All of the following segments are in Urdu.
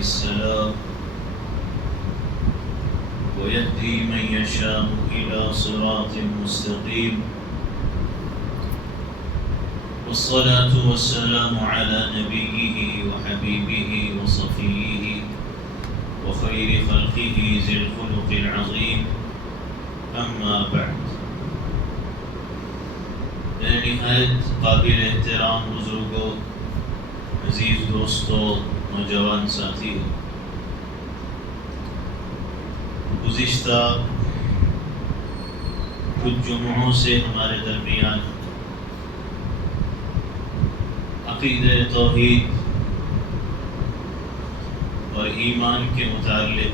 السلام ويهدي من يشاء إلى صراط مستقيم والصلاة والسلام على نبيه وحبيبه وصفيه وخير خلقه ذي الخلق العظيم أما بعد. نہایت قابل احترام بزرگوں، عزیز دوستوں، نوجوان ساتھیوں، گزشتہ کچھ جمعوں سے ہمارے درمیان عقیدہ توحید اور ایمان کے متعلق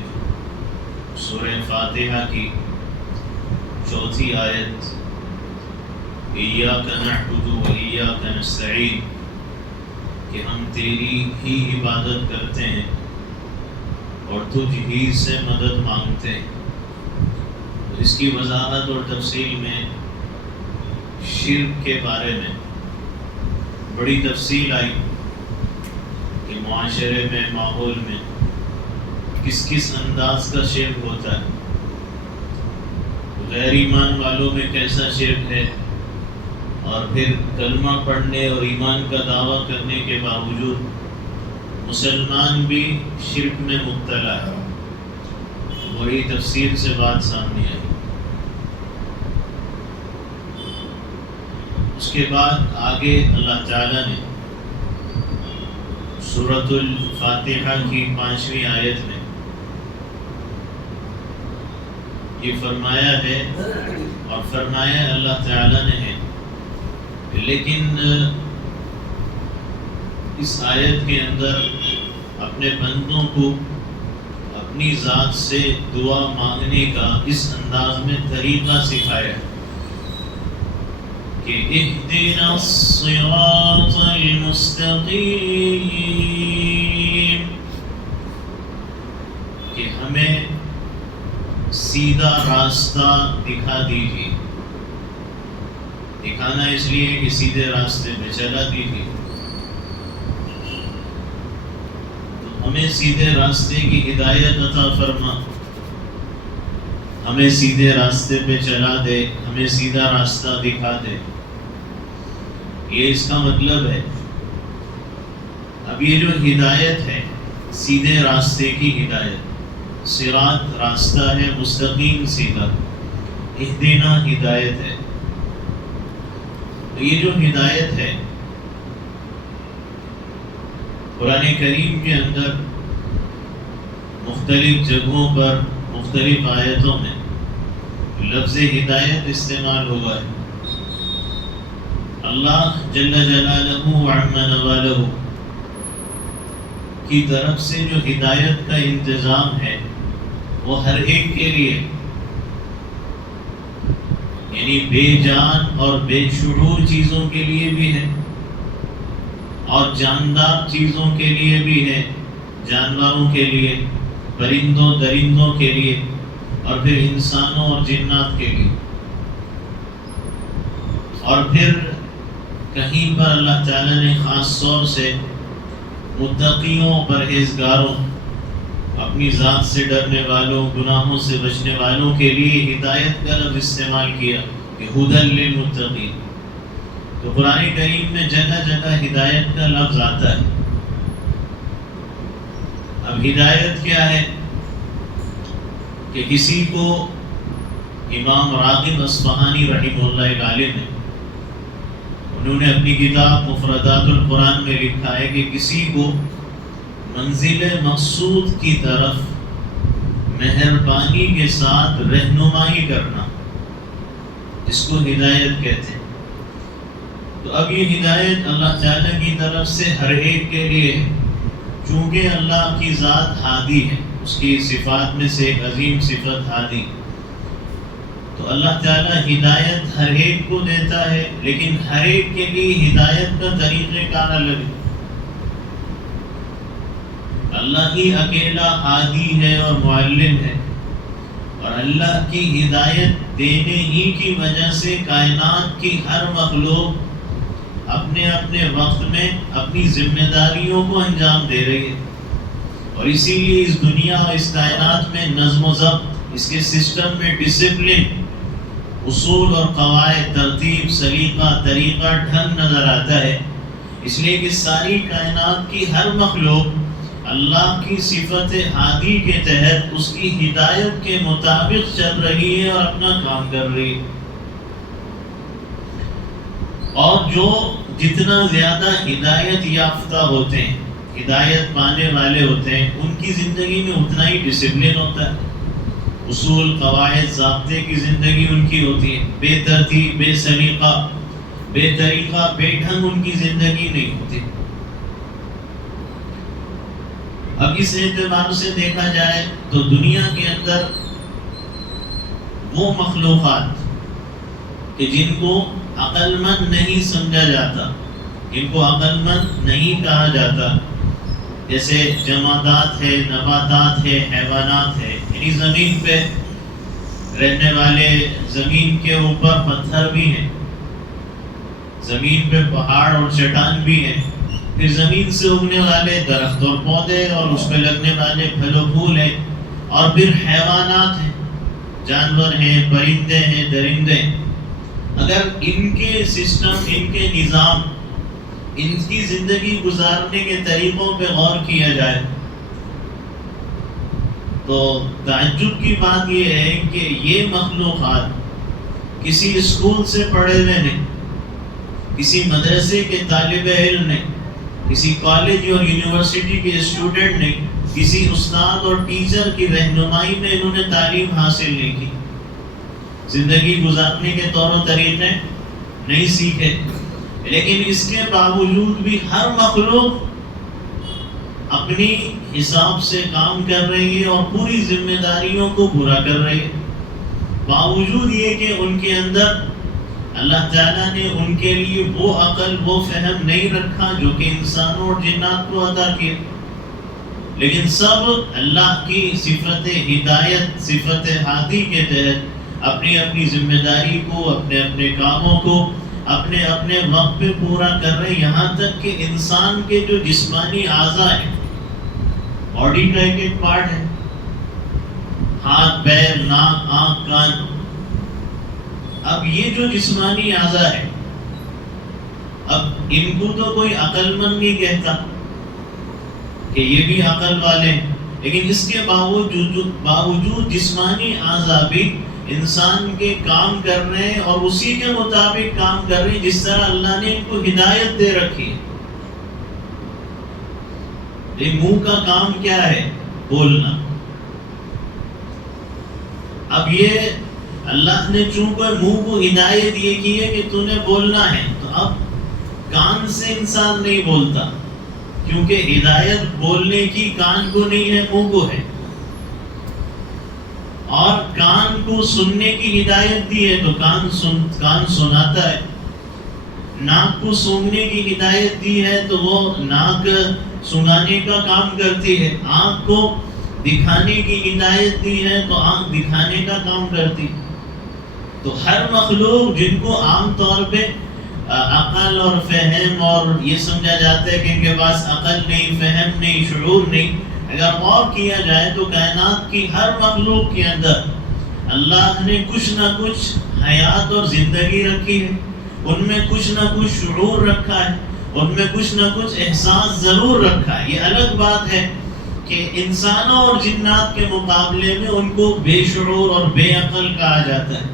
سورہ فاتحہ کی چوتھی آیت ایاک نعبد و ایاک نستعین کہ ہم تیری ہی عبادت کرتے ہیں اور تجھ ہی سے مدد مانگتے ہیں. اس کی وضاحت اور تفصیل میں شرک کے بارے میں بڑی تفصیل آئی کہ معاشرے میں، ماحول میں کس کس انداز کا شرک ہوتا ہے، غیر ایمان والوں میں کیسا شرک ہے، اور پھر کلمہ پڑھنے اور ایمان کا دعویٰ کرنے کے باوجود مسلمان بھی شرک میں مبتلا ہے. بڑی تفصیل سے بات سامنے آئی. اس کے بعد آگے اللہ تعالیٰ نے سورۃ الفاتحہ کی 5ویں آیت میں یہ فرمایا ہے، اور فرمایا اللہ تعالیٰ نے ہے، لیکن اس آیت کے اندر اپنے بندوں کو اپنی ذات سے دعا مانگنے کا اس انداز میں طریقہ سکھایا کہ اہدنا الصراط المستقیم، کہ ہمیں سیدھا راستہ دکھا دیجیے. دکھانا اس لیے کہ سیدھے راستے پہ چلا دیجیے. تو ہمیں سیدھے راستے کی ہدایت عطا فرما، ہمیں سیدھے راستے پہ چلا دے، ہمیں سیدھا راستہ دکھا دے. یہ اس کا مطلب ہے. اب یہ جو ہدایت ہے، سیدھے راستے کی ہدایت، صراط راستہ ہے، مستقیم سیدھا، اہدنا ہدایت ہے. تو یہ جو ہدایت ہے قرآن کریم کے اندر مختلف جگہوں پر مختلف آیتوں میں لفظ ہدایت استعمال ہوا ہے. اللہ جل جلالہ وعم نوالہ کی طرف سے جو ہدایت کا انتظام ہے وہ ہر ایک کے لیے، یعنی بے جان اور بے شعور چیزوں کے لیے بھی ہے، اور جاندار چیزوں کے لیے بھی ہے، جانوروں کے لیے، پرندوں درندوں کے لیے، اور پھر انسانوں اور جنات کے لیے. اور پھر کہیں پر اللہ تعالیٰ نے خاص طور سے متقیوں، پرہیزگاروں، اپنی ذات سے ڈرنے والوں، گناہوں سے بچنے والوں کے لیے ہدایت کا لفظ استعمال کیا کہ ھدی للمتقین. تو قرآن کریم میں جگہ جگہ ہدایت کا لفظ آتا ہے. اب ہدایت کیا ہے کہ کسی کو، امام راغب اصفہانی رحمہ اللہ ایک عالم ہے، انہوں نے اپنی کتاب مفردات القرآن میں لکھا ہے کہ کسی کو منزل مقصود کی طرف مہربانی کے ساتھ رہنمائی کرنا، اس کو ہدایت کہتے ہیں. تو اب یہ ہدایت اللہ تعالیٰ کی طرف سے ہر ایک کے لیے ہے، چونکہ اللہ کی ذات ہادی ہے، اس کی صفات میں سے ایک عظیم صفت ہادی. تو اللہ تعالیٰ ہدایت ہر ایک کو دیتا ہے، لیکن ہر ایک کے لیے ہدایت کا طریقہ کار الگ ہے. اللہ ہی اکیلا ہادی ہے اور معلم ہے، اور اللہ کی ہدایت دینے ہی کی وجہ سے کائنات کی ہر مخلوق اپنے اپنے وقت میں اپنی ذمہ داریوں کو انجام دے رہی ہے. اور اسی لیے اس دنیا اور اس کائنات میں نظم و ضبط، اس کے سسٹم میں ڈسپلن، اصول اور قواعد، ترتیب، سلیقہ، طریقہ، ڈھنگ نظر آتا ہے، اس لیے کہ ساری کائنات کی ہر مخلوق اللہ کی صفت ہادی کے تحت اس کی ہدایت کے مطابق چل رہی ہے اور اپنا کام کر رہی ہے۔ اور جو جتنا زیادہ ہدایت یافتہ ہوتے ہیں، ہدایت پانے والے ہوتے ہیں، ان کی زندگی میں اتنا ہی ڈسپلن ہوتا ہے، اصول، قواعد، ضابطے کی زندگی ان کی ہوتی ہے، بے ترتیب، بے سلیقہ، بے طریقہ، بے ڈھنگ ان کی زندگی نہیں ہوتی۔ اب اس اعتبار سے دیکھا جائے تو دنیا کے اندر وہ مخلوقات کہ جن کو عقل مند نہیں سمجھا جاتا، جن کو عقل مند نہیں کہا جاتا، جیسے جمادات ہے، نباتات ہے، حیوانات ہے، یعنی زمین پہ رہنے والے، زمین کے اوپر پتھر بھی ہیں، زمین پہ پہاڑ اور چٹان بھی ہیں، پھر زمین سے اگنے والے درخت اور پودے اور اس پہ لگنے والے پھل و پھول ہیں، اور پھر حیوانات ہیں، جانور ہیں، پرندے ہیں، درندے۔ اگر ان کے سسٹم، ان کے نظام، ان کی زندگی گزارنے کے طریقوں پہ غور کیا جائے تو تعجب کی بات یہ ہے کہ یہ مخلوقات کسی اسکول سے پڑھے ہوئے نہیں، کسی مدرسے کے طالب علم نہیں، کسی کالج اور یونیورسٹی کے اسٹوڈنٹ نہیں، کسی استاد اور ٹیچر کی رہنمائی میں انہوں نے تعلیم حاصل نہیں کی، زندگی گزارنے کے طور و طریقے نہیں سیکھے، لیکن اس کے باوجود بھی ہر مخلوق اپنی حساب سے کام کر رہی ہے اور پوری ذمہ داریوں کو پورا کر رہی ہے، باوجود یہ کہ ان کے اندر اللہ تعالیٰ نے ان کے لیے وہ عقل، وہ فہم نہیں رکھا جو کہ انسانوں اور جنات کو عطا کیا، لیکن سب اللہ کی صفت ہدایت، صفت ہادی کے تحت اپنی اپنی ذمہ داری کو، اپنے اپنے کاموں کو اپنے اپنے وقت پہ پورا کر رہے ہیں، یہاں تک کہ انسان کے جو جسمانی اعضاء ہیں، باڈی کا ایک ایک پارٹ ہے، ہاتھ، پیر، ناک، آنکھ، کان، اب یہ جو جسمانی اعضاء ہے، اب ان کو تو کوئی عقل مند نہیں کہتا کہ یہ بھی عقل والے ہیں، لیکن اس کے باوجود جسمانی اعضاء بھی انسان کے کام کر رہے ہیں اور اسی کے مطابق کام کر رہے ہیں جس طرح اللہ نے ان کو ہدایت دے رکھی ہے۔ منہ کا کام کیا ہے؟ بولنا۔ اب یہ اللہ نے چونکہ منہ کو ہدایت یہ کی ہے کہ تو نے بولنا ہے، تو اب کان سے انسان نہیں بولتا، کیونکہ ہدایت بولنے کی کان کو نہیں ہے، منہ کو ہے، اور کان کو سننے کی ہدایت دی ہے تو کان سناتا ہے، ناک کو سونگھنے کی ہدایت دی ہے تو وہ ناک سنگانے کا کام کرتی ہے، آنکھ کو دکھانے کی ہدایت دی ہے تو آنکھ دکھانے کا کام کرتی ہے۔ تو ہر مخلوق جن کو عام طور پہ عقل اور فہم اور یہ سمجھا جاتا ہے کہ ان کے پاس عقل نہیں، فہم نہیں، شعور نہیں، اگر غور کیا جائے تو کائنات کی ہر مخلوق کے اندر اللہ نے کچھ نہ کچھ حیات اور زندگی رکھی ہے، ان میں کچھ نہ کچھ شعور رکھا ہے، ان میں کچھ نہ کچھ احساس ضرور رکھا ہے۔ یہ الگ بات ہے کہ انسانوں اور جنات کے مقابلے میں ان کو بے شعور اور بے عقل کہا جاتا ہے،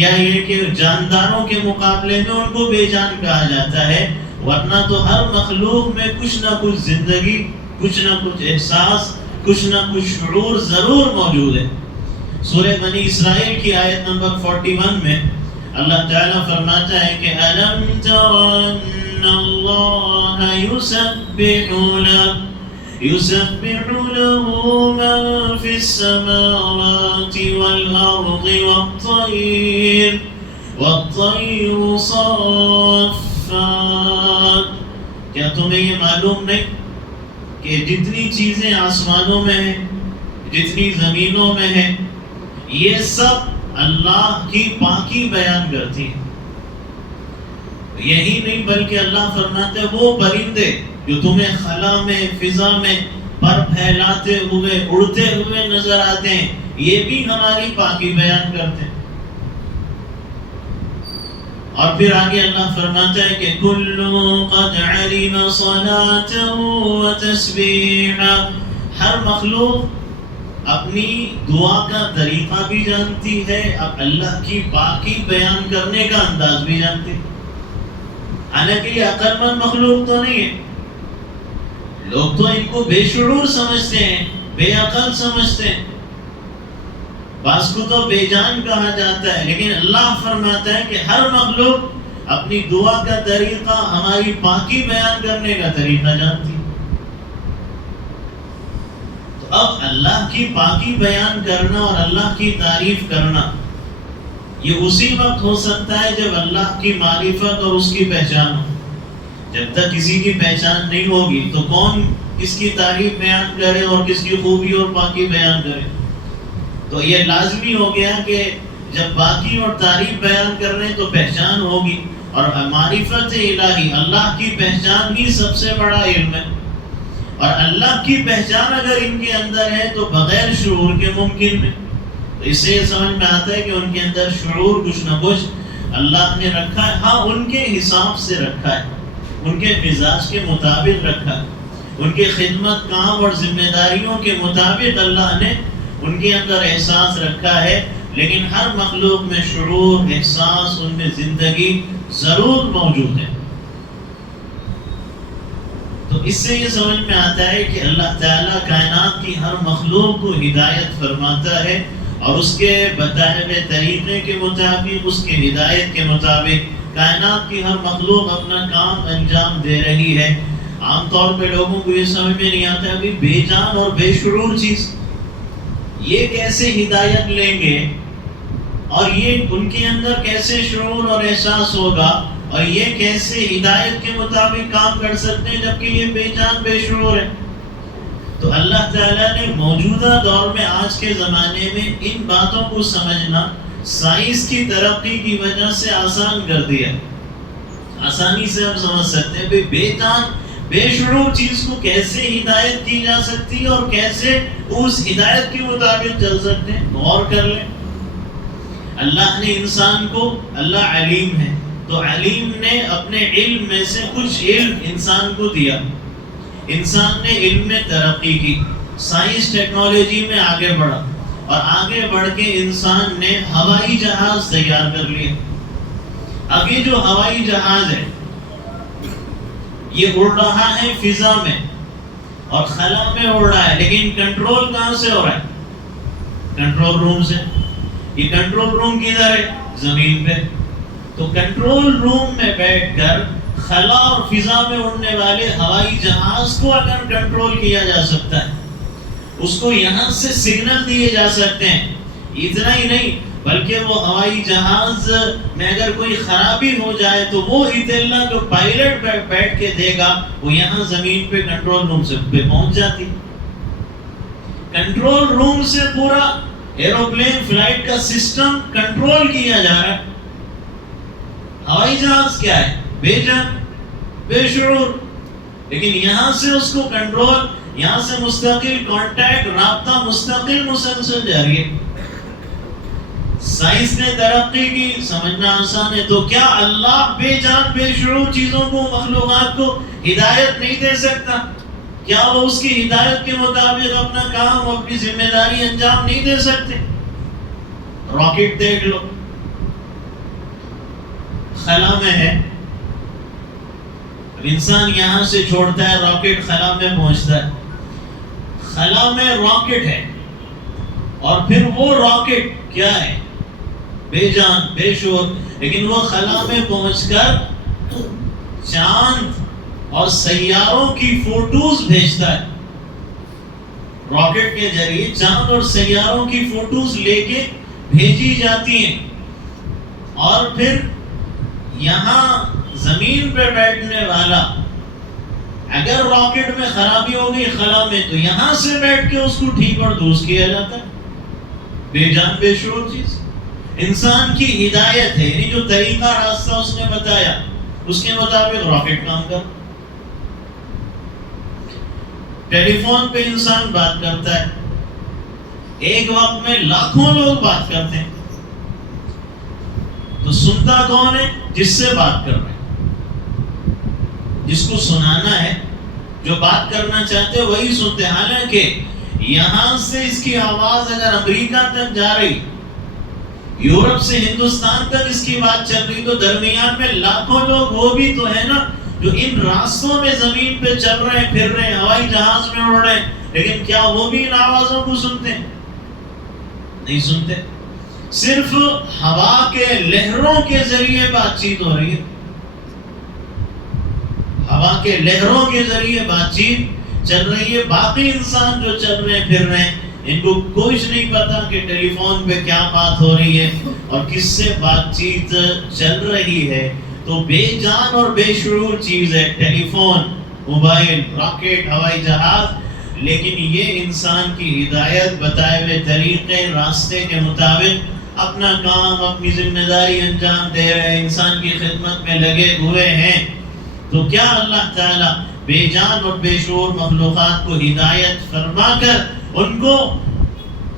یا یہ کہ جانداروں کے مقابلے میں ان کو بے جان کہا جاتا ہے، ورنہ تو ہر مخلوق میں کچھ نہ کچھ زندگی، کچھ نہ کچھ احساس، کچھ نہ کچھ شعور ضرور موجود ہے۔ سورہ بنی اسرائیل کی آیت نمبر 41 میں اللہ تعالیٰ فرماتا ہے کہ أَلَمْ تَرَ أَنَّ اللَّهَ يُسَبِّحُ لَهُ مَن فِي السَّمَاوَاتِ وَالْأَرْضِ وَالطَّيْرُ صَافَّاتٍ۔ کیا تمہیں یہ معلوم نہیں کہ جتنی چیزیں آسمانوں میں ہیں، جتنی زمینوں میں ہیں، یہ سب اللہ کی پاکی بیان کرتی ہے؟ یہی نہیں بلکہ اللہ فرماتے ہیں وہ پرندے جو تمہیں خلا میں، فضا میں پر پھیلاتے ہوئے اڑتے ہوئے نظر آتے ہیں، یہ بھی ہماری پاکی بیان کرتے ہیں۔ اور پھر آگے اللہ فرماتا ہے کہ کل قد علم صلاته وتسبیحه، ہر مخلوق اپنی دعا کا طریقہ بھی جانتی ہے، اب اللہ کی پاکی بیان کرنے کا انداز بھی جانتی ہے۔ حالانکہ یہ عقل مند مخلوق تو نہیں ہے، لوگ تو ان کو بے شعور سمجھتے ہیں، بے عقل سمجھتے ہیں، بعض کو تو بے جان کہا جاتا ہے، لیکن اللہ فرماتا ہے کہ ہر مخلوق اپنی دعا کا طریقہ، ہماری پاکی بیان کرنے کا طریقہ جانتی ہے۔ تو اب اللہ کی پاکی بیان کرنا اور اللہ کی تعریف کرنا یہ اسی وقت ہو سکتا ہے جب اللہ کی معرفت اور اس کی پہچان ہو۔ جب تک کسی کی پہچان نہیں ہوگی تو کون کس کی تعریف بیان کرے اور کس کی خوبی اور پاکی بیان کرے؟ تو یہ لازمی ہو گیا کہ جب باقی اور تعریف بیان کر رہے ہیں تو پہچان ہوگی، اور معرفت الہی، اللہ کی پہچان ہی سب سے بڑا علم ہے، اور اللہ کی پہچان اگر ان کے اندر ہے تو بغیر شعور کے ممکن ہے۔ تو اس سے یہ سمجھ میں آتا ہے کہ ان کے اندر شعور کچھ نہ کچھ اللہ نے رکھا ہے، ہاں ان کے حساب سے رکھا ہے، ان کے مزاج کے مطابق رکھا ہے، ان کے خدمت کام اور ذمہ داریوں کے مطابق اللہ نے ان کے اندر احساس رکھا ہے، لیکن ہر مخلوق میں شعور، احساس، ان میں زندگی ضرور موجود ہے۔ تو اس سے یہ سمجھ میں آتا ہے کہ اللہ تعالیٰ کائنات کی ہر مخلوق کو ہدایت فرماتا ہے، اور اس کے بتائے ہوئے طریقے کے مطابق، اس کے ہدایت کے مطابق کائنات کی ہر مخلوق اپنا کام انجام دے رہی ہے۔ عام طور پہ لوگوں کو یہ سمجھ میں نہیں آتا ہے بے جان اور بے شعور چیز یہ کیسے ہدایت لیں گے، اور یہ ان کے اندر کیسے شعور اور احساس ہوگا، اور یہ کیسے ہدایت کے مطابق کام کر سکتے ہیں جبکہ یہ بے جان بے شعور ہے۔ تو اللہ تعالیٰ نے موجودہ دور میں، آج کے زمانے میں ان باتوں کو سمجھنا سائنس کی ترقی کی وجہ سے آسان کر دیا، آسانی سے ہم سمجھ سکتے ہیں بے جان بے شعور چیز کو کیسے ہدایت کی جا سکتی ہے اور کیسے اس ہدایت کے مطابق چل سکتے ہیں۔ غور کر لیں، اللہ نے انسان کو، اللہ علیم ہے تو علیم نے اپنے علم میں سے کچھ علم انسان کو دیا، انسان نے علم میں ترقی کی، سائنس ٹیکنالوجی میں آگے بڑھا، اور آگے بڑھ کے انسان نے ہوائی جہاز تیار کر لیا۔ اب یہ جو ہوائی جہاز ہے یہ اڑ رہا ہے فضا میں اور خلا میں اڑ رہا ہے، لیکن کنٹرول کہاں سے ہو رہا ہے؟ کنٹرول روم سے۔ یہ کنٹرول روم کدھر ہے؟ زمین پہ۔ تو کنٹرول روم میں بیٹھ کر خلا اور فضا میں اڑنے والے ہوائی جہاز کو اگر کنٹرول کیا جا سکتا ہے، اس کو یہاں سے سگنل دیے جا سکتے ہیں، اتنا ہی نہیں بلکہ وہ ہوائی جہاز میں اگر کوئی خرابی ہو جائے تو وہ اطلاع جو پائلٹ بیٹھ کے دے گا وہ یہاں زمین پہ کنٹرول روم سے پہنچ جاتی۔ کنٹرول روم سے پورا ایروپلین فلائٹ کا سسٹم کنٹرول کیا جا رہا ہے۔ ہوائی جہاز کیا ہے؟ بے جان بے شعور، لیکن یہاں سے اس کو کنٹرول، یہاں سے مستقل کانٹیکٹ، رابطہ مستقل مسلسل جاری ہے۔ سائنس نے ترقی کی، سمجھنا آسان ہے، تو کیا اللہ بے جان بے شعور چیزوں کو، مخلوقات کو ہدایت نہیں دے سکتا؟ کیا وہ اس کی ہدایت کے مطابق اپنا کام، اپنی ذمہ داری انجام نہیں دے سکتے؟ راکٹ دیکھ لو، خلا میں ہے، اب انسان یہاں سے چھوڑتا ہے، راکٹ خلا میں پہنچتا ہے، خلا میں راکٹ ہے، اور پھر وہ راکٹ کیا ہے؟ بے جان بے شعور، لیکن وہ خلا میں پہنچ کر چاند اور سیاروں کی فوٹوز بھیجتا ہے۔ راکٹ کے ذریعے چاند اور سیاروں کی فوٹوز لے کے بھیجی جاتی ہیں، اور پھر یہاں زمین پہ بیٹھنے والا اگر راکٹ میں خرابی ہو گئی خلا میں تو یہاں سے بیٹھ کے اس کو ٹھیک اور درست کیا جاتا ہے۔ بے جان بے شعور چیز انسان کی ہدایت ہے، یعنی جو طریقہ راستہ اس نے بتایا اس کے مطابق راکٹ کام کر۔ ٹیلی فون پہ انسان بات کرتا ہے، ایک وقت میں لاکھوں لوگ بات کرتے ہیں، تو سنتا کون ہے؟ جس سے بات کر رہے ہیں، جس کو سنانا ہے، جو بات کرنا چاہتے وہی سنتے ہیں۔ حالانکہ یہاں سے اس کی آواز اگر امریکہ تک جا رہی، یورپ سے ہندوستان تک اس کی بات چل رہی، تو درمیان میں لاکھوں لوگ وہ بھی تو ہے نا جو ان راستوں میں زمین پہ چل رہے ہیں، پھر رہے ہیں، ہوائی جہاز میں اڑ رہے ہیں، لیکن کیا وہ بھی ان آوازوں کو سنتے ہیں؟ نہیں سنتے۔ صرف ہوا کے لہروں کے ذریعے بات چیت ہو رہی ہے، ہوا کے لہروں کے ذریعے بات چیت چل رہی ہے۔ باقی انسان جو چل رہے ہیں پھر رہے ہیں، ان کو کچھ نہیں پتا کہ ٹیلی فون پہ کیا بات ہو رہی ہے اور کس سے بات چیت چل رہی ہے۔ تو بے جان اور بے شعور چیز ہے ٹیلی فون، موبائل، راکٹ، ہوائی جہاز، لیکن یہ انسان کی ہدایت، بتائے ہوئے طریقے، راستے کے مطابق اپنا کام، اپنی ذمہ داری انجام دے رہے ہیں، انسان کی خدمت میں لگے ہوئے ہیں۔ تو کیا اللہ تعالیٰ بے جان اور بے شعور مخلوقات کو ہدایت فرما کر ان کو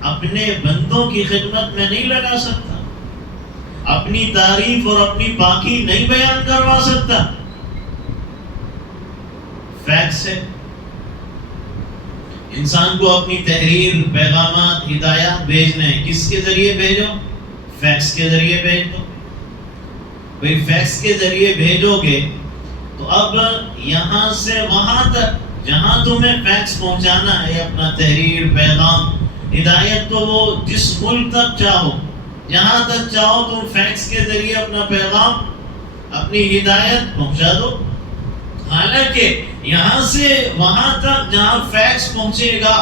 اپنے بندوں کی خدمت میں نہیں لگا سکتا؟ اپنی تعریف اور اپنی پاکی نہیں بیان کروا سکتا؟ فیکس ہے، انسان کو اپنی تحریر، پیغامات، ہدایات بھیجنے ہیں، کس کے ذریعے بھیجو؟ فیکس کے ذریعے بھیج دو۔ بھئی فیکس کے ذریعے بھیجو گے تو اب یہاں سے وہاں تک جہاں تمہیں فیکس پہنچانا ہے اپنا تحریر، پیغام، ہدایت، تو وہ جس ملک تک چاہو، جہاں تک چاہو تم فیکس کے ذریعے اپنا پیغام، اپنی ہدایت پہنچا دو۔ حالانکہ یہاں سے وہاں تک جہاں فیکس پہنچے گا،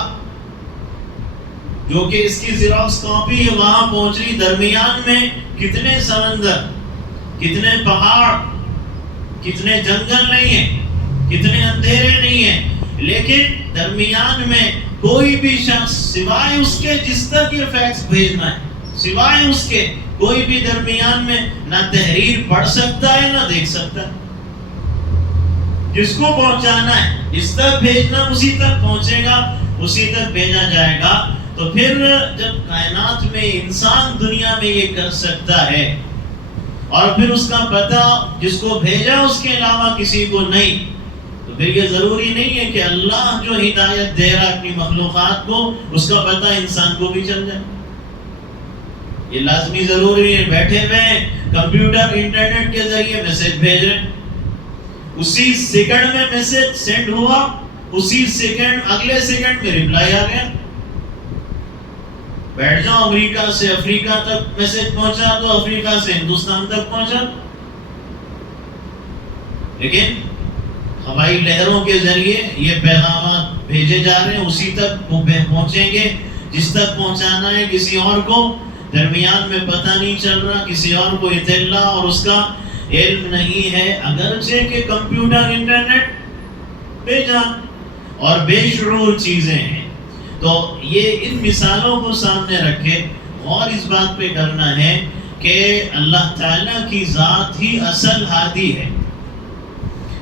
جو کہ اس کی زیروکس کاپی ہے، وہاں پہنچ رہی، درمیان میں کتنے سمندر، کتنے پہاڑ، کتنے جنگل نہیں ہیں، کتنے اندھیرے نہیں ہیں، لیکن درمیان میں کوئی بھی شخص سوائے اس کے جس تک یہ فیکس بھیجنا ہے، سوائے اس کے کوئی بھی درمیان میں نہ تحریر پڑھ سکتا ہے نہ دیکھ سکتا ہے۔ جس کو پہنچانا ہے، جس تک بھیجنا اسی تک پہنچے گا، اسی تک بھیجا جائے گا۔ تو پھر جب کائنات میں انسان دنیا میں یہ کر سکتا ہے اور پھر اس کا پتہ جس کو بھیجا اس کے علاوہ کسی کو نہیں، تو پھر یہ ضروری نہیں ہے کہ اللہ جو ہدایت دے رہا ہے اپنی مخلوقات کو، اس کا پتہ انسان کو بھی چل جائے۔ یہ لازمی ضروری ہے۔ بیٹھے ہوئے کمپیوٹر، انٹرنیٹ کے ذریعے میسج بھیج رہے ہیں، اسی سیکنڈ میں میسج سینڈ ہوا، اسی سیکنڈ اگلے سیکنڈ میں ریپلائی آ گیا۔ بیٹھ جاؤ، امریکہ سے افریقہ تک میسج پہنچا تو افریقہ سے ہندوستان تک پہنچا، لیکن ہوائی لہروں کے ذریعے یہ پیغامات بھیجے جا رہے ہیں، اسی تک وہ پہنچیں گے جس تک پہنچانا ہے۔ کسی اور کو درمیان میں پتہ نہیں چل رہا، کسی اور کو اطلاع اور اس کا علم نہیں ہے، اگرچہ کہ کمپیوٹر، انٹرنیٹ بے جان اور بے شعور چیزیں ہیں۔ تو یہ ان مثالوں کو سامنے رکھے اور اس بات پہ کرنا ہے کہ اللہ تعالیٰ کی ذات ہی اصل ہادی ہے،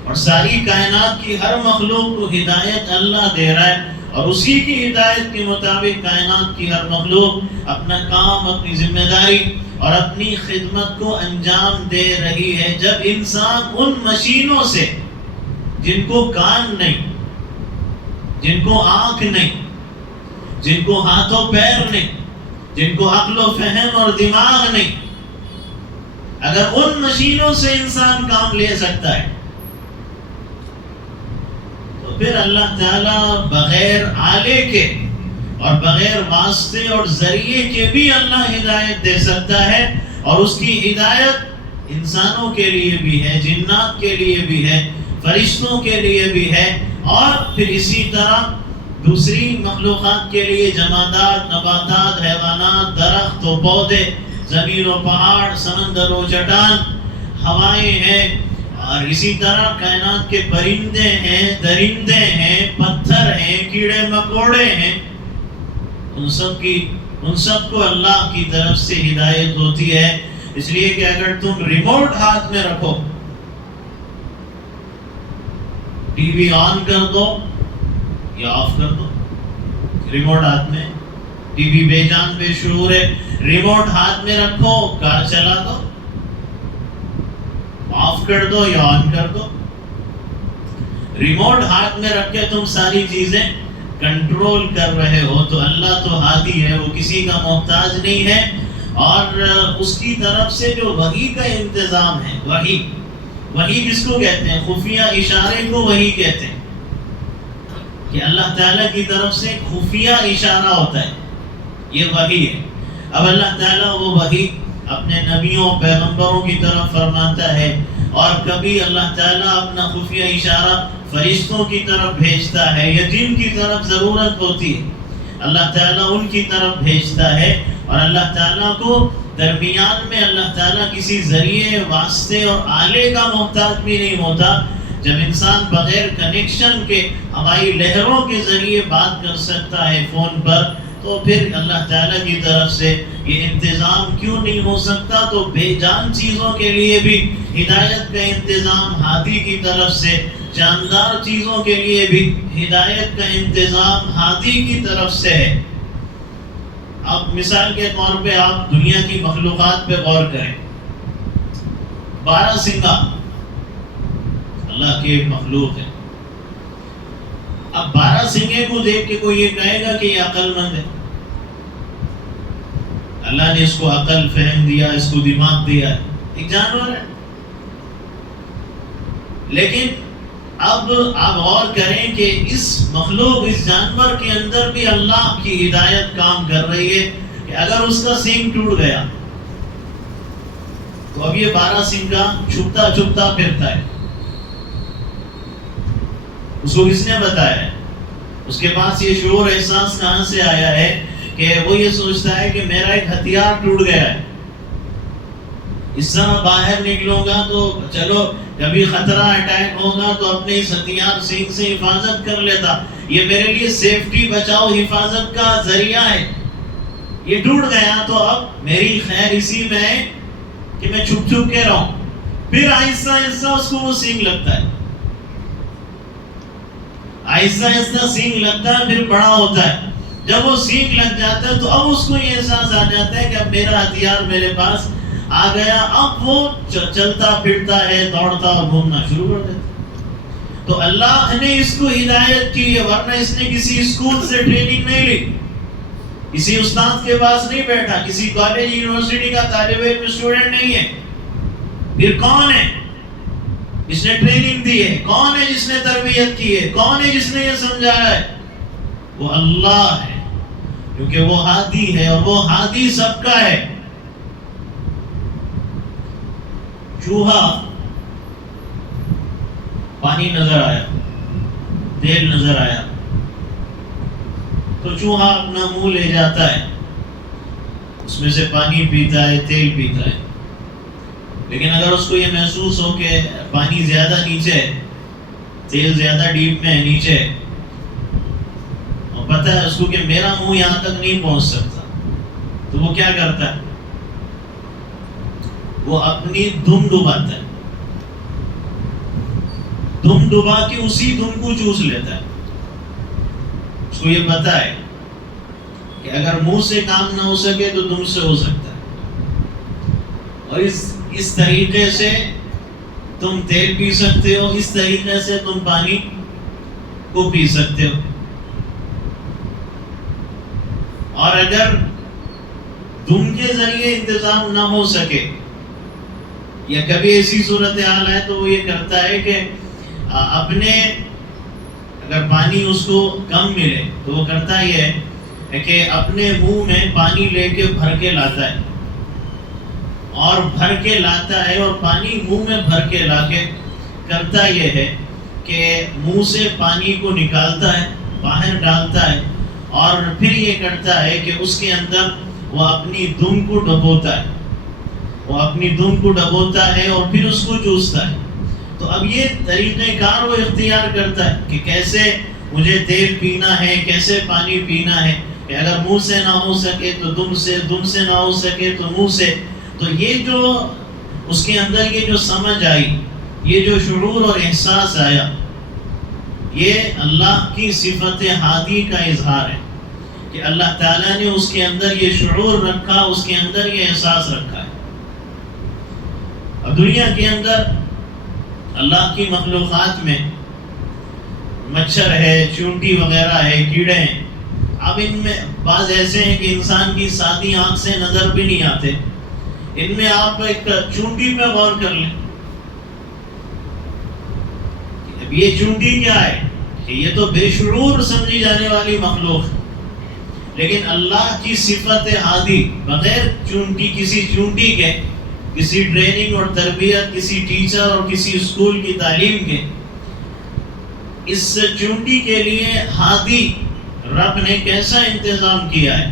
اور ساری کائنات کی ہر مخلوق کو ہدایت اللہ دے رہا ہے، اور اسی کی ہدایت کے مطابق کائنات کی ہر مخلوق اپنا کام، اپنی ذمہ داری اور اپنی خدمت کو انجام دے رہی ہے۔ جب انسان ان مشینوں سے جن کو کان نہیں، جن کو آنکھ نہیں، جن کو ہاتھوں پیر نہیں، جن کو عقل و فہم اور دماغ نہیں، اگر ان مشینوں سے انسان کام لے سکتا ہے، تو پھر اللہ تعالیٰ بغیر آلے کے اور بغیر واسطے اور ذریعے کے بھی اللہ ہدایت دے سکتا ہے، اور اس کی ہدایت انسانوں کے لیے بھی ہے، جنات کے لیے بھی ہے، فرشتوں کے لیے بھی ہے، اور پھر اسی طرح دوسری مخلوقات کے لیے، جمادات، نباتات، حیوانات، درخت و پودے، زمین و پہاڑ، سمندر و چٹان، ہوائیں ہیں، اور اسی طرح کائنات کے پرندے ہیں، درندے ہیں، پتھر ہیں، کیڑے مکوڑے ہیں، ان سب کو اللہ کی طرف سے ہدایت ہوتی ہے۔ اس لیے کہ اگر تم ریموٹ ہاتھ میں رکھو، ٹی وی آن کر دو یا آف کر دو. ریموٹ ہاتھ میں، ٹی وی بے جان بے شعور ہے، ریموٹ ہاتھ میں رکھو، کار چلا دو، آف کر دو یا آن کر دو. ریموٹ ہاتھ میں رکھ کے تم ساری چیزیں کنٹرول کر رہے ہو. تو اللہ تو ہادی ہے، وہ کسی کا محتاج نہیں ہے. اور اس کی طرف سے جو وحی کا انتظام ہے، وحی جس کو کہتے ہیں، خفیہ اشارے کو وحی کہتے ہیں، کہ اللہ تعالیٰ کی طرف سے خفیہ اشارہ ہوتا ہے، یہ وحی ہے. اب اللہ تعالیٰ وہ وحی اپنے نبیوں پیغمبروں کی طرف فرماتا ہے، اور کبھی اللہ تعالیٰ اپنا خفیہ اشارہ فرشتوں کی طرف بھیجتا ہے، یا جن کی طرف ضرورت ہوتی ہے اللہ تعالیٰ ان کی طرف بھیجتا ہے. اور اللہ تعالیٰ کو درمیان میں اللہ تعالیٰ کسی ذریعے، واسطے اور آلے کا محتاج بھی نہیں ہوتا. جب انسان بغیر کنیکشن کے ہوائی لہروں کے ذریعے بات کر سکتا ہے فون پر، تو پھر اللہ تعالیٰ کی طرف سے یہ انتظام کیوں نہیں ہو سکتا؟ تو بے جان چیزوں کے لیے بھی ہدایت کا انتظام ہادی کی طرف سے، جاندار چیزوں کے لیے بھی ہدایت کا انتظام ہادی کی طرف سے ہے. اب مثال کے طور پہ آپ دنیا کی مخلوقات پہ غور کریں. 12 سنگا اللہ کی ایک مخلوق ہے. اب 12 سنگے کو دیکھ کے کوئی یہ کہے گا کہ یہ عقل مند ہے. اللہ نے اس کو عقل فہم دیا، اس کو دماغ دیا ہے، ایک جانور ہے. لیکن اب آپ غور کریں کہ اس مخلوق، اس جانور کے اندر بھی اللہ کی ہدایت کام کر رہی ہے کہ اگر اس کا سینگ ٹوٹ گیا تو اب یہ 12 سنگا چھپتا چھپتا پھرتا ہے. اس کو کس نے بتایا ہے؟ اس کے پاس یہ شعور احساس کہاں سے آیا ہے کہ وہ یہ سوچتا ہے کہ میرا ایک ہتھیار ٹوٹ گیا ہے، اس طرح باہر نکلوں گا تو چلو کبھی خطرہ اٹیک ہوگا تو اپنے اس ہتھیار سینگ سے حفاظت کر لیتا، یہ میرے لیے سیفٹی، بچاؤ، حفاظت کا ذریعہ ہے. یہ ٹوٹ گیا تو اب میری خیر اسی میں ہے کہ میں چھپ چھپ کے رہوں. پھر آہستہ آہستہ اس کو وہ سینگ لگتا ہے، آہستہ آہستہ سینگ لگتا ہے، پھر بڑا ہوتا ہے. جب وہ سینگ لگ جاتا ہے تو اب اس کو یہ احساس آ جاتا ہے کہ اب میرا ہتھیار میرے پاس آ گیا. اب وہ چلتا پھرتا ہے، دوڑتا اور گھومنا شروع کر دیتا. تو اللہ نے اس کو ہدایت کی ہے، ورنہ اس نے کسی اسکول سے ٹریننگ نہیں لی، کسی استاد کے پاس نہیں بیٹھا، کسی کالج یونیورسٹی کا طالب علم اسٹوڈنٹ نہیں ہے. پھر کون ہے جس نے ٹریننگ دی ہے؟ کون ہے جس نے تربیت کی ہے؟ کون ہے جس نے یہ سمجھایا ہے؟ وہ اللہ ہے، کیونکہ وہ ہادی ہے، اور وہ ہادی سب کا ہے. چوہا، پانی نظر آیا، تیل نظر آیا تو چوہا اپنا منہ لے جاتا ہے، اس میں سے پانی پیتا ہے، تیل پیتا ہے. لیکن اگر اس کو یہ محسوس ہو کہ پانی زیادہ نیچے ہے، تیل زیادہ ڈیپ میں ہے، نیچے ہے، اور پتہ ہے اس کو کہ میرا منہ یہاں تک نہیں پہنچ سکتا، تو وہ کیا کرتا ہے؟ وہ اپنی دم ڈباتا ہے، دم ڈبا کے اسی دم کو چوس لیتا ہے. اس کو یہ پتا ہے کہ اگر منہ سے کام نہ ہو سکے تو دم سے ہو سکتا ہے. اور اس طریقے سے تم تیل پی سکتے ہو، اس طریقے سے تم پانی کو پی سکتے ہو. اور اگر دم کے ذریعے انتظام نہ ہو سکے، یا کبھی ایسی صورتحال ہے تو وہ یہ کرتا ہے کہ اپنے، اگر پانی اس کو کم ملے تو وہ کرتا یہ ہے کہ اپنے منہ میں پانی لے کے بھر کے لاتا ہے، اور بھر کے لاتا ہے، اور پانی منہ میں بھر کے لا کے کرتا یہ ہے کہ منہ سے پانی کو نکالتا ہے، باہر ڈالتا ہے، اور پھر یہ کرتا ہے کہ اس کے اندر وہ اپنی دم کو ڈبوتا ہے، وہ اپنی دم کو ڈبوتا ہے اور پھر اس کو چوستا ہے. تو اب یہ طریقہ کار وہ اختیار کرتا ہے کہ کیسے مجھے تیل پینا ہے، کیسے پانی پینا ہے، کہ اگر منہ سے نہ ہو سکے تو دم سے، دم سے نہ ہو سکے تو منہ سے. تو یہ جو اس کے اندر یہ جو سمجھ آئی، یہ جو شعور اور احساس آیا، یہ اللہ کی صفت ہادی کا اظہار ہے کہ اللہ تعالیٰ نے اس کے اندر یہ شعور رکھا، اس کے اندر یہ احساس رکھا ہے۔ اب دنیا کے اندر اللہ کی مخلوقات میں مچھر ہے، چونٹی وغیرہ ہے، کیڑے ہیں۔ اب ان میں بعض ایسے ہیں کہ انسان کی سادی آنکھ سے نظر بھی نہیں آتے، ان میں آپ ایک چونٹی پہ غور کر لیں۔ اب یہ چونٹی کیا ہے کہ یہ تو بے شعور سمجھی جانے والی مخلوق ہے، لیکن اللہ کی صفت ہادی بغیر چونٹی، کسی چونٹی کے، کسی ٹریننگ اور تربیت، کسی ٹیچر اور کسی اسکول کی تعلیم کے، اس چونٹی کے لیے ہادی رب نے کیسا انتظام کیا ہے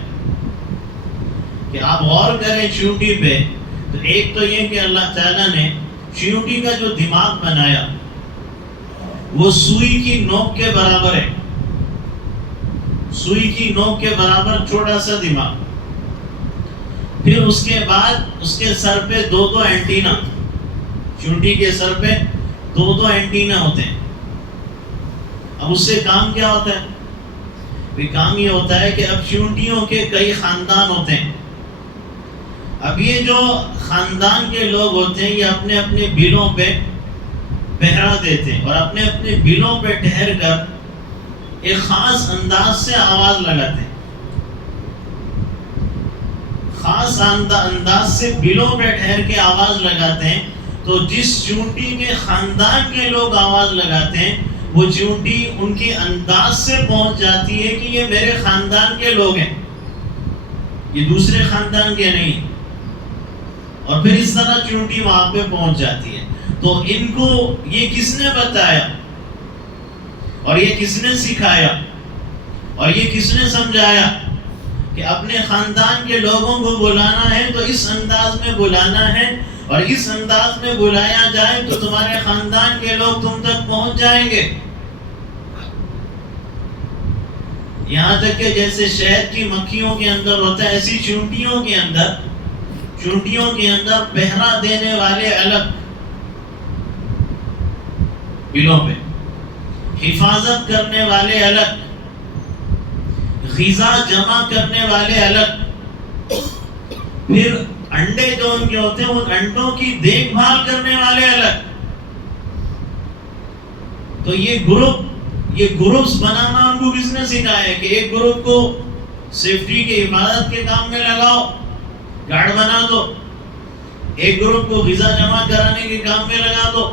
کہ آپ غور کریں چونٹی پہ۔ تو ایک تو یہ کہ اللہ تعالیٰ نے چونٹی کا جو دماغ بنایا وہ سوئی کی نوک کے برابر ہے، سوئی کی نوک کے برابر چھوٹا سا دماغ۔ پھر اس کے بعد اس کے سر پہ دو اینٹینا، چونٹی کے سر پہ دو اینٹینا ہوتے ہیں۔ اب اس سے کام کیا ہوتا ہے؟ کام یہ ہوتا ہے کہ اب چونٹیوں کے کئی خاندان ہوتے ہیں۔ اب یہ جو خاندان کے لوگ ہوتے ہیں یہ اپنے اپنے بلوں پہ پہرا دیتے ہیں اور اپنے اپنے بلوں پہ ٹھہر کر ایک خاص انداز سے آواز لگاتے ہیں، خاص انداز سے بلوں پہ ٹھہر کے آواز لگاتے ہیں۔ تو جس چونٹی کے خاندان کے لوگ آواز لگاتے ہیں وہ چونٹی ان کے انداز سے پہنچ جاتی ہے کہ یہ میرے خاندان کے لوگ ہیں، یہ دوسرے خاندان کے نہیں، اور پھر اس طرح چونٹی وہاں پہ پہنچ جاتی ہے۔ تو ان کو یہ کس نے بتایا اور یہ کس نے سکھایا اور یہ کس نے سمجھایا کہ اپنے خاندان کے لوگوں کو بلانا ہے تو اس انداز میں بلانا ہے، اور اس انداز میں بلایا جائے تو تمہارے خاندان کے لوگ تم تک پہنچ جائیں گے۔ یہاں تک کہ جیسے شہد کی مکھیوں کے اندر ہوتا ہے، ایسی چونٹیوں کے اندر پہرا دینے والے الگ بلوں پہ، حفاظت کرنے والے الگ، غذا جمع کرنے والے الگ، پھر انڈے جو ان کے ہوتے ہیں ان انڈوں کی دیکھ بھال کرنے والے الگ۔ تو یہ گروپس بنانا ان کو کس نے سکھایا ہے کہ ایک گروپ کو سیفٹی کے حفاظت کے کام میں لگاؤ، گارڈ بنا دو، ایک گروپ کو غذا جمع کرانے کے کام میں لگا دو،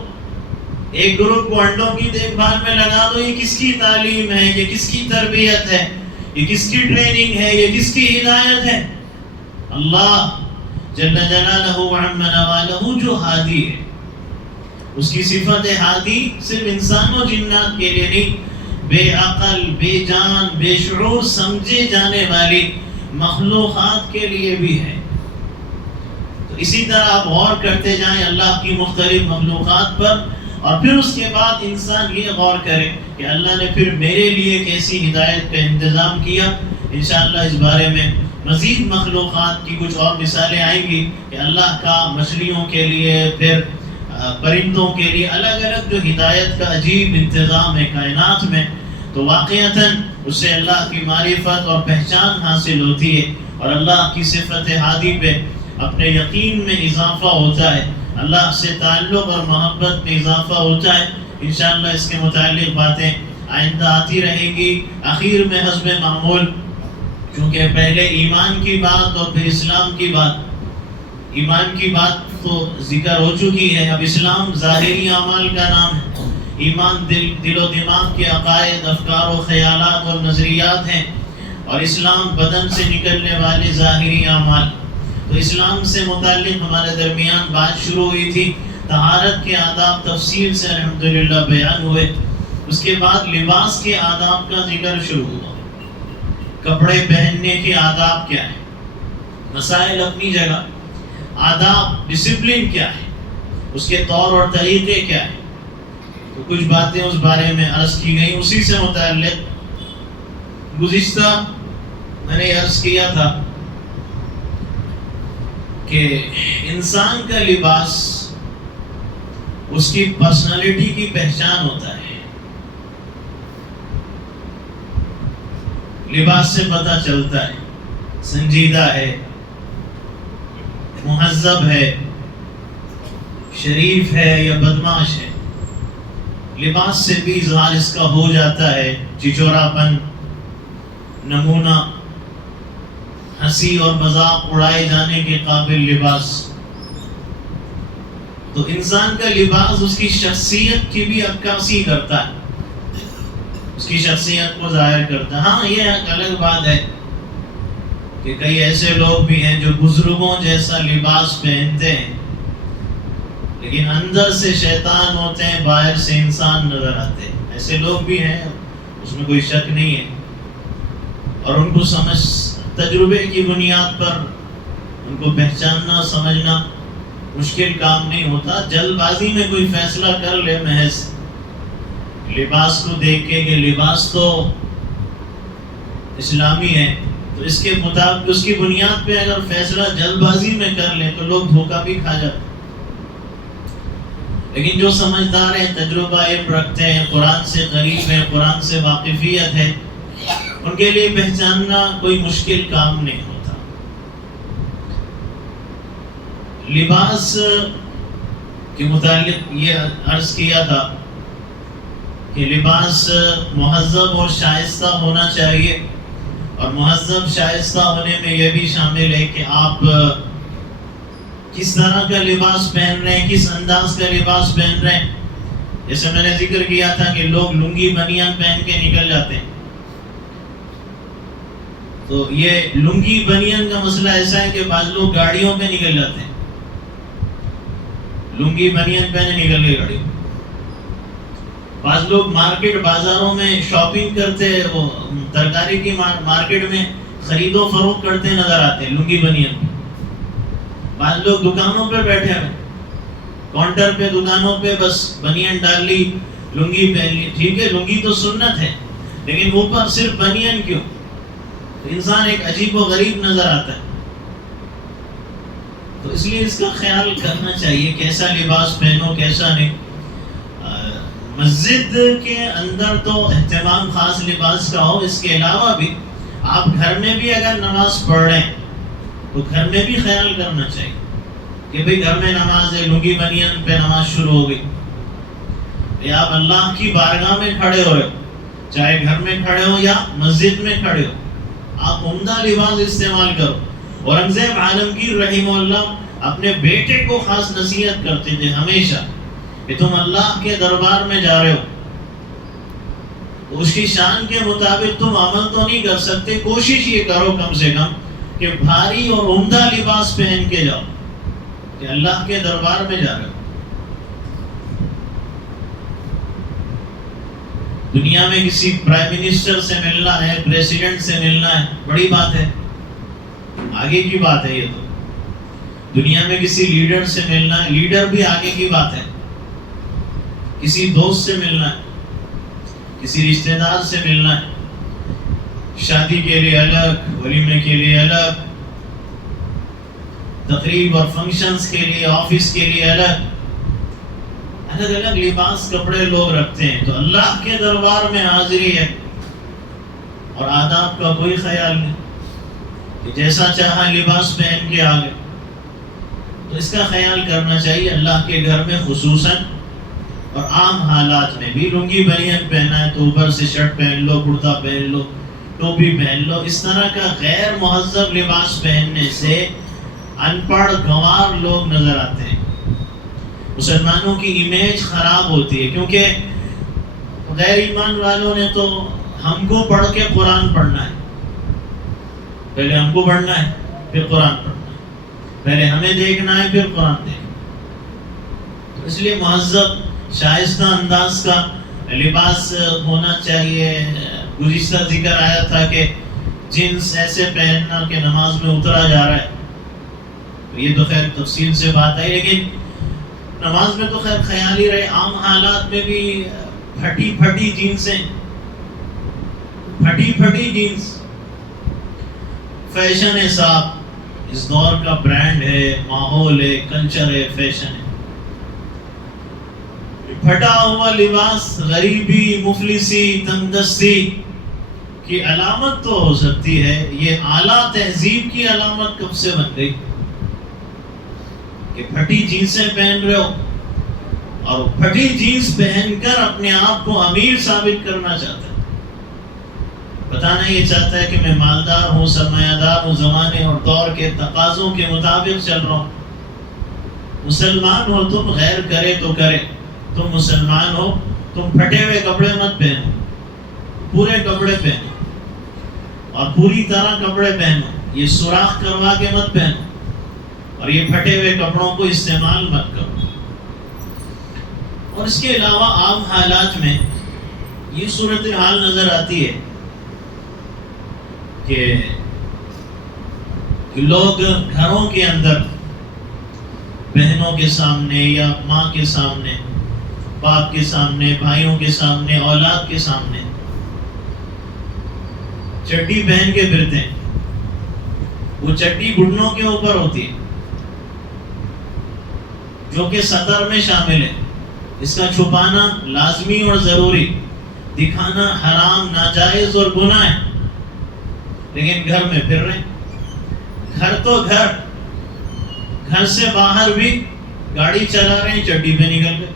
ایک گروپ کو انڈوں کی دیکھ بھال میں لگا دو۔ یہ کس کی تعلیم ہے؟ یہ کس کی تربیت ہے؟ یہ کس کی ٹریننگ ہے؟ یہ کس کی ہدایت ہے؟ اللہ جل جلالہ وعم نوالہ جو ہادی ہے، اس کی صفت ہادی صرف انسان و جنات کے لیے نہیں، بے عقل، بے جان، بے شعور سمجھے جانے والی مخلوقات کے لیے بھی ہے۔ تو اسی طرح آپ غور کرتے جائیں اللہ کی مختلف مخلوقات پر، اور پھر اس کے بعد انسان یہ غور کرے کہ اللہ نے پھر میرے لیے کیسی ہدایت کا انتظام کیا۔ انشاءاللہ اس بارے میں مزید مخلوقات کی کچھ اور مثالیں آئیں گی کہ اللہ کا مچھلیوں کے لیے، پھر پرندوں کے لیے الگ الگ جو ہدایت کا عجیب انتظام ہے کائنات میں، تو واقعتاً اس سے اللہ کی معرفت اور پہچان حاصل ہوتی ہے، اور اللہ کی صفت ہادی پہ اپنے یقین میں اضافہ ہوتا ہے، اللہ سے تعلق اور محبت میں اضافہ ہوتا ہے۔ انشاءاللہ اس کے متعلق باتیں آئندہ آتی رہیں گی۔ آخر میں حسب معمول، چونکہ پہلے ایمان کی بات اور پھر اسلام کی بات، ایمان کی بات تو ذکر ہو چکی ہے، اب اسلام ظاہری اعمال کا نام ہے۔ ایمان دل و دماغ کے عقائد، افکار و خیالات اور نظریات ہیں، اور اسلام بدن سے نکلنے والے ظاہری اعمال۔ تو اسلام سے متعلق ہمارے درمیان بات شروع ہوئی تھی، طہارت کے آداب تفصیل سے الحمدللہ بیان ہوئے، اس کے بعد لباس کے آداب کا ذکر شروع ہوا، کپڑے پہننے کے آداب کیا ہیں، مسائل اپنی جگہ، آداب ڈسپلن کیا ہے، اس کے طور اور طریقے کیا ہیں، تو کچھ باتیں اس بارے میں عرض کی گئی۔ اسی سے متعلق گزشتہ میں نے عرض کیا تھا کہ انسان کا لباس اس کی پرسنالٹی کی پہچان ہوتا ہے۔ لباس سے پتہ چلتا ہے سنجیدہ ہے، مہذب ہے، شریف ہے یا بدماش ہے۔ لباس سے بھی اظہار اس کا ہو جاتا ہے، چچورا پن، نمونہ، ہنسی اور مذاق اڑائے جانے کے قابل لباس۔ تو انسان کا لباس اس کی شخصیت کی بھی عکاسی کرتا ہے، اس کی شخصیت کو ظاہر کرتا ہے۔ ہاں یہ ایک الگ بات ہے کہ کئی ایسے لوگ بھی ہیں جو بزرگوں جیسا لباس پہنتے ہیں لیکن اندر سے شیطان ہوتے ہیں، باہر سے انسان نظر آتے ہیں۔ ایسے لوگ بھی ہیں، اس میں کوئی شک نہیں ہے، اور ان کو تجربے کی بنیاد پر ان کو پہچاننا سمجھنا مشکل کام نہیں ہوتا۔ جلد بازی میں کوئی فیصلہ کر لے محض لباس کو دیکھ کے کہ لباس تو اسلامی ہے، تو اس کے مطابق اس کی بنیاد پہ اگر فیصلہ جلد بازی میں کر لیں تو لوگ دھوکہ بھی کھا جاتے ہیں۔ لیکن جو سمجھدار ہیں، تجربہ علم رکھتے ہیں، قرآن سے قریب ہیں، قرآن سے واقفیت ہے، ان کے لیے پہچاننا کوئی مشکل کام نہیں ہوتا۔ لباس کے متعلق یہ عرض کیا تھا کہ لباس مہذب اور شائستہ ہونا چاہیے، اور مہذب شائستہ ہونے میں یہ بھی شامل ہے کہ آپ کس طرح کا لباس پہن رہے ہیں، کس انداز کا لباس پہن رہے ہیں۔ جیسے میں نے ذکر کیا تھا کہ لوگ لنگی بنیان پہن کے نکل جاتے ہیں، تو یہ لنگی بنیان کا مسئلہ ایسا ہے کہ بعض لوگ گاڑیوں پہ نکل جاتے ہیں، لنگی بنیان پہنے نکل گئے گاڑی۔ بعض لوگ مارکیٹ بازاروں میں شاپنگ کرتے، وہ ترکاری کی مارکیٹ میں خرید و فروخت کرتے نظر آتے ہیں لنگی بنیان پہ۔ بعض لوگ دکانوں پہ بیٹھے ہیں، کاؤنٹر پہ دکانوں پہ بس بنیان ڈال لی، لنگی پہن لی۔ ٹھیک ہے، لنگی تو سنت ہے، لیکن اوپر صرف بنیان کیوں؟ انسان ایک عجیب و غریب نظر آتا ہے۔ تو اس لیے اس کا خیال کرنا چاہیے، کیسا لباس پہنو کیسا نہیں۔ مسجد کے اندر تو اہتمام خاص لباس کا ہو، اس کے علاوہ بھی آپ گھر میں بھی اگر نماز پڑھ رہے ہیں تو گھر میں بھی خیال کرنا چاہیے کہ بھئی گھر میں نماز ہے، لنگی بنیان پہ نماز شروع ہو گئی، یا آپ اللہ کی بارگاہ میں کھڑے ہو رہے ہو، چاہے گھر میں کھڑے ہو یا مسجد میں کھڑے ہو، آپ عمدہ لباس استعمال کرو۔ اورنگزیب عالمگیر رحمہ اللہ اپنے بیٹے کو خاص نصیحت کرتے تھے ہمیشہ کہ تم اللہ کے دربار میں جا رہے ہو، تو اس کی شان کے مطابق تم عمل تو نہیں کر سکتے، کوشش یہ کرو کم سے کم کہ بھاری اور عمدہ لباس پہن کے جاؤ کہ اللہ کے دربار میں جا رہے ہو۔ دنیا میں کسی پرائم منسٹر سے ملنا ہے، پریزیڈنٹ سے ملنا ہے، بڑی بات ہے، آگے کی بات ہے۔ یہ تو دنیا میں کسی لیڈر سے ملنا ہے، لیڈر بھی آگے کی بات ہے۔ کسی دوست سے ملنا ہے، کسی رشتہ دار سے ملنا ہے، شادی کے لیے الگ، ولیمے کے لیے الگ، تقریب اور فنکشنز کے لیے، آفس کے لیے الگ الگ لباس کپڑے لوگ رکھتے ہیں۔ تو اللہ کے دربار میں حاضری ہے اور آداب کا کوئی خیال نہیں کہ جیسا چاہا لباس پہن کے آ گئے۔ تو اس کا خیال کرنا چاہیے اللہ کے گھر میں خصوصاً، اور عام حالات میں بھی۔ لنگی بنیان پہنا ہے تو اوپر سے شرٹ پہن لو، کرتا پہن لو، ٹوپی پہن لو۔ اس طرح کا غیر مہذب لباس پہننے سے ان پڑھ گنوار لوگ نظر آتے ہیں، مسلمانوں کی امیج خراب ہوتی ہے، کیونکہ غیر ایمان والوں نے تو ہم کو پڑھ کے قرآن پڑھنا ہے، پہلے ہم کو پڑھنا ہے پھر قرآن پڑھنا ہے، پہلے ہمیں دیکھنا ہے پھر قرآن دیکھنا ہے۔ تو اس لیے مہذب شائستہ انداز کا لباس ہونا چاہیے۔ گزشتہ ذکر آیا تھا کہ جنس ایسے پہننا کہ نماز میں اترا جا رہا ہے، یہ تو خیر تفصیل سے بات ہے، لیکن نماز میں تو خیر خیال ہی رہے، عام حالات میں بھی پھٹی جینسیں، پھٹی جینس فیشن ہے صاحب، اس دور کا برانڈ ہے، ماحول ہے، کلچر ہے، فیشن ہے۔ پھٹا ہوا لباس غریبی، مفلسی، تنگ دستی کی علامت تو ہو سکتی ہے، یہ اعلیٰ تہذیب کی علامت کب سے بن گئی کہ پھٹی جینسیں پہن رہے ہو اور پھٹی جینس پہن کر اپنے آپ کو امیر ثابت کرنا چاہتا ہے، بتانا یہ چاہتا ہے کہ میں مالدار ہوں، سرمایہ دار ہوں، زمانے اور دور کے تقاضوں کے مطابق چل رہا ہوں۔ مسلمان ہو تم، غیر کرے تو کرے، تم مسلمان ہو، تم پھٹے ہوئے کپڑے مت پہنو، پورے کپڑے پہنو اور پوری طرح کپڑے پہنو، یہ سوراخ کروا کے مت پہنو اور یہ پھٹے ہوئے کپڑوں کو استعمال مت کرو۔ اور اس کے علاوہ عام حالات میں یہ صورتحال نظر آتی ہے کہ لوگ گھروں کے اندر بہنوں کے سامنے یا ماں کے سامنے، باپ کے سامنے، بھائیوں کے سامنے، اولاد کے سامنے چڈی پہن کے پھرتے ہیں۔ وہ چڈی گھٹنوں کے اوپر ہوتی ہے جو کہ سطر میں شامل ہے، اس کا چھپانا لازمی اور ضروری، دکھانا حرام، ناجائز اور گناہ ہے، لیکن گھر میں پھر رہے ہیں۔ گھر تو گھر سے باہر بھی گاڑی چلا رہے ہیں، چڈی پہ نکل گئے۔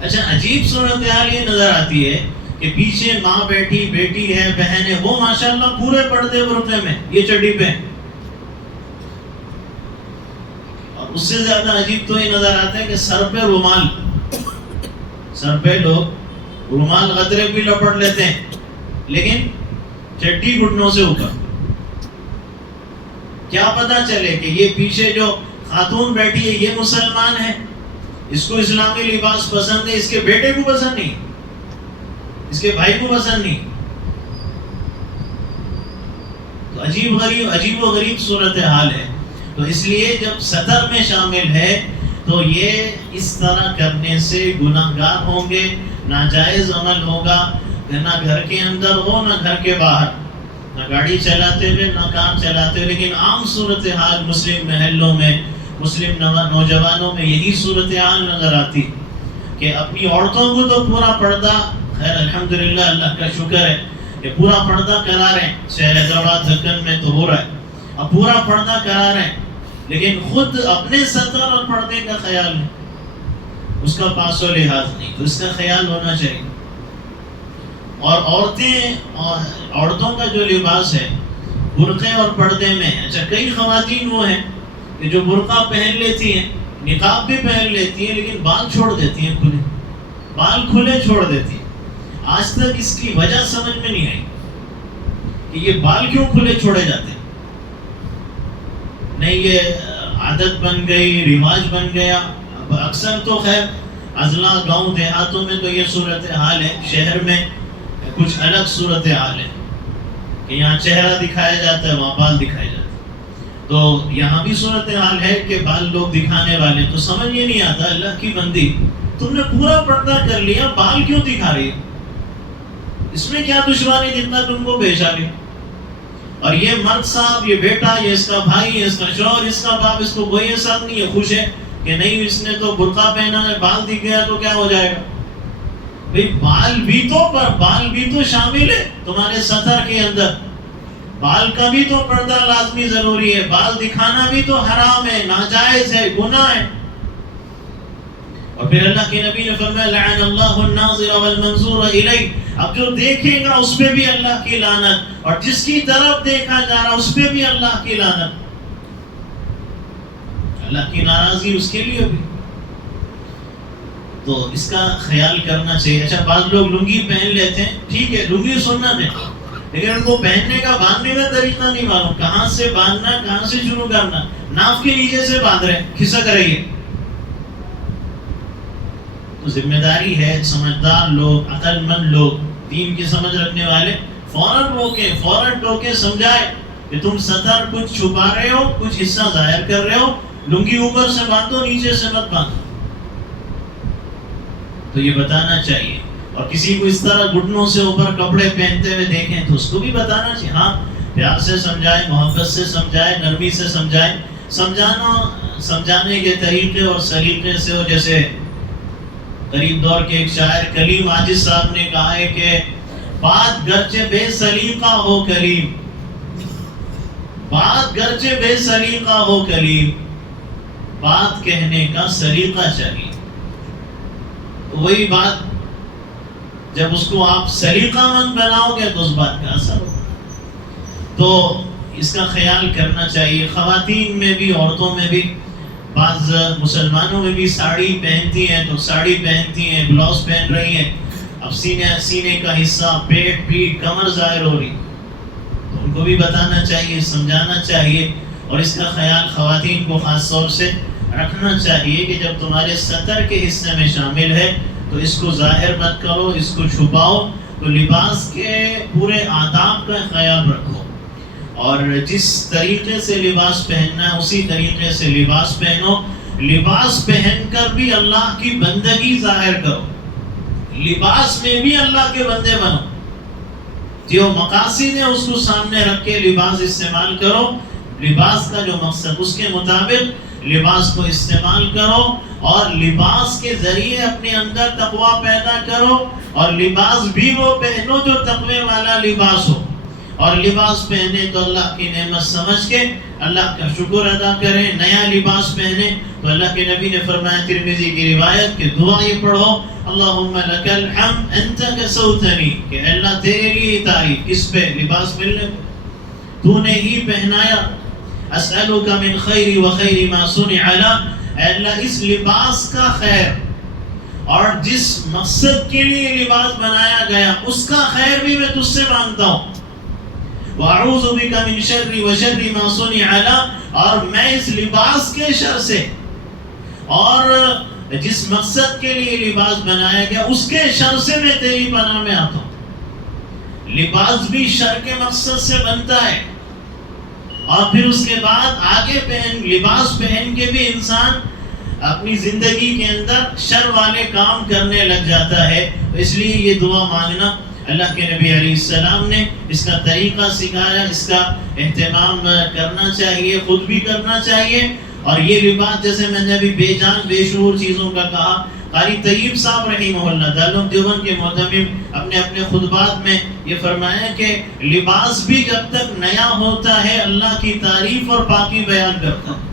اچھا، عجیب صورتحال یہ نظر آتی ہے کہ پیچھے ماں بیٹھی، بیٹی ہے، بہن ہے، وہ ماشاءاللہ پورے پردے برقعے میں، یہ چڈی پہ۔ اور اس سے زیادہ عجیب تو یہ نظر آتا ہے کہ سر پہ رومال، سر پہ لوگ رومال غدرے بھی لپٹ لیتے ہیں، لیکن چڈی گھٹنوں سے اوپر۔ کیا پتا چلے کہ یہ پیچھے جو خاتون بیٹھی ہے یہ مسلمان ہے، اس کو اسلامی لباس پسند ہے، اس کے بیٹے کو پسند نہیں، اس کے بھائی کو پسند نہیں۔ تو عجیب و غریب صورتحال ہے۔ تو اس لیے جب سطر میں شامل ہے تو یہ اس طرح کرنے سے گناہگار ہوں گے، ناجائز عمل ہوگا، نہ گھر کے اندر ہو نہ گھر کے باہر، نہ گاڑی چلاتے ہوئے نہ کار چلاتے ہوئے۔ لیکن عام صورتحال مسلم محلوں میں، مسلم نوجوانوں میں یہی صورتحال نظر آتی کہ اپنی عورتوں کو تو پورا پردہ، خیر الحمدللہ اللہ کا شکر ہے کہ پورا پردہ کرا رہے ہیں، شہر حیدرآباد دکن میں تو ہو رہا ہے، اب پورا پردہ کرا رہے ہیں، لیکن خود اپنے سطر اور پردے کا خیال نہیں، اس کا پاس و لحاظ نہیں، تو اس کا خیال ہونا چاہیے۔ اور عورتوں کا جو لباس ہے برقعے اور پردے میں، اچھا کئی خواتین وہ ہیں کہ جو برقع پہن لیتی ہیں، نقاب بھی پہن لیتی ہیں، لیکن بال چھوڑ دیتی ہیں کھلے، بال کھلے چھوڑ دیتی ہیں۔ آج تک اس کی وجہ سمجھ میں نہیں آئی کہ یہ بال کیوں کھلے چھوڑے جاتے ہیں۔ نہیں، یہ عادت بن گئی، رواج بن گیا۔ اب اکثر تو خیر اضلاع، گاؤں دیہاتوں میں تو یہ صورتحال ہے، شہر میں کچھ الگ صورتحال ہے کہ یہاں چہرہ دکھایا جاتا ہے، وہاں بال دکھائے جاتے ہیں۔ تو یہاں بھی صورتحال ہے کہ بال لوگ دکھانے والے، تو سمجھ یہ نہیں آتا اللہ کی بندی، تم نے پورا پردہ کر لیا، بال کیوں دکھا رہی ہے؟ اس میں کیا دشواری جتنا تم کو پیش آ گیا؟ اور یہ مرد صاحب، یہ بیٹا، یہ اس کا بھائی، یہ اس کا شوہر، اس کا باپ، اس کو کوئی احساس نہیں ہے، خوش ہے کہ نہیں اس نے تو برقع پہنا ہے، بال دکھ گیا تو کیا ہو جائے گا؟ بھئی بال بھی تو شامل ہے تمہارے سطر کے اندر، بال کا بھی تو پردہ لازمی ضروری ہے، بال دکھانا بھی تو حرام ہے، ناجائز ہے، گناہ ہے۔ اور پھر اللہ کے نبی نے فرمایا لعن اللہ الناظر والمنظور الیہ، اب جو دیکھے گا اس پہ بھی اللہ کی لعنت، اور جس کی طرف دیکھا جا رہا اس پہ بھی اللہ کی لعنت، اللہ کی ناراضی اس کے لیے بھی۔ تو اس کا خیال کرنا چاہیے۔ اچھا، بعض لوگ لنگی پہن لیتے ہیں، ٹھیک ہے لنگی سنت ہے، لیکن ان کو پہننے کا، باندھنے کا طریقہ نہیں معلوم، کہاں سے باندھنا، کہاں سے شروع کرنا، ناف کے نیچے سے باندھ رہے، کھسک رہی ہے۔ تو ذمہ داری ہے سمجھدار لوگ، عقل مند لوگ، دین کی سمجھ رکھنے والے فوراً روکیں، فوراً ٹوکیں، سمجھائیں کہ تم سطر کچھ چھپا رہے ہو، کچھ حصہ ظاہر کر رہے ہو، لنگی اوپر سے باندھو، نیچے سے مت باندھو۔ تو یہ بتانا چاہیے۔ اور کسی کو اس طرح گھٹنوں سے اوپر کپڑے پہنتے ہوئے دیکھیں تو اس کو بھی بتانا چاہیے، ہاں پیار سے سمجھائیں، محبت سے سمجھائیں، نرمی سے سمجھائیں، سمجھانے کے طریقے اور سلیقے سے ہو۔ جیسے قریب دور کے ایک شاعر کلیم عاجز صاحب نے کہا ہے کہ بات گرچہ بے سلیقہ ہو کلیم، بات گرچہ بے سلیقہ ہو کلیم، بات کہنے کا سلیقہ چاہیے. وہی بات جب اس کو آپ سلیقہ مند بناؤ گے تو اس بات کا اثر ہوگا. تو اس کا خیال کرنا چاہیے. خواتین میں بھی، عورتوں میں بھی، بعض مسلمانوں میں بھی ساڑی پہنتی ہیں تو ساڑی پہنتی ہیں، بلاؤز پہن رہی ہیں، اب سینے کا حصہ، پیٹ، پیٹھ، کمر ظاہر ہو رہی. تو ان کو بھی بتانا چاہیے، سمجھانا چاہیے، اور اس کا خیال خواتین کو خاص طور سے رکھنا چاہیے کہ جب تمہارے سطر کے حصے میں شامل ہے تو اس کو ظاہر مت کرو، اس کو چھپاؤ. تو لباس کے پورے آداب کا خیال رکھو، اور جس طریقے سے لباس پہننا ہے اسی طریقے سے لباس پہنو. لباس پہن کر بھی اللہ کی بندگی ظاہر کرو، لباس میں بھی اللہ کے بندے بنو. جو مقاصد ہے اس کو سامنے رکھ کے لباس استعمال کرو. لباس کا جو مقصد، اس کے مطابق لباس کو استعمال کرو، اور لباس کے ذریعے اپنے اندر تقویٰ پیدا کرو، اور لباس بھی وہ پہنو جو تقوی والا لباس ہو. اور لباس پہنے تو اللہ کی نعمت سمجھ کے اللہ کا شکر ادا کریں. نیا لباس پہنے تو اللہ کے نبی نے فرمایا، ترمذی کی روایت، کہ دعا یہ پڑھو، اللہم لک الحمد انت کسوتنی، کہ اللہ تیرے لیے تعریف، کس پہ؟ لباس ملنے پہ، تو نے ہی پہنایا. اسألک من خیر و خیر ما صنع له، اے اللہ اس لباس کا خیر اور جس مقصد کے لیے لباس بنایا گیا اس کا خیر بھی میں تجھ سے مانگتا ہوں. وَأَعُوذُ بِكَ مِن شَرِّ وَشَرِّ مَا صُنِعَ لَهُ، اور میں اس لباس کے شر سے اور جس مقصد کے لیے لباس بنایا گیا اس کے شر سے میں تیری پناہ میں آتا ہوں. لباس بھی شر کے مقصد سے بنتا ہے، اور پھر اس کے بعد آگے لباس پہن کے بھی انسان اپنی زندگی کے اندر شر والے کام کرنے لگ جاتا ہے. اس لیے یہ دعا مانگنا، اللہ کے نبی علیہ السلام نے اس کا طریقہ سکھایا، اس کا اہتمام کرنا چاہیے، خود بھی کرنا چاہیے. اور یہ لباس، جیسے میں نے ابھی بے جان بے شعور چیزوں کا کہا، قاری طیب صاحب رحمہ اللہ دارالعلوم دیوبند کے محتمم اپنے خطبات میں یہ فرمایا کہ لباس بھی جب تک نیا ہوتا ہے اللہ کی تعریف اور پاکی بیان کرتا ہے،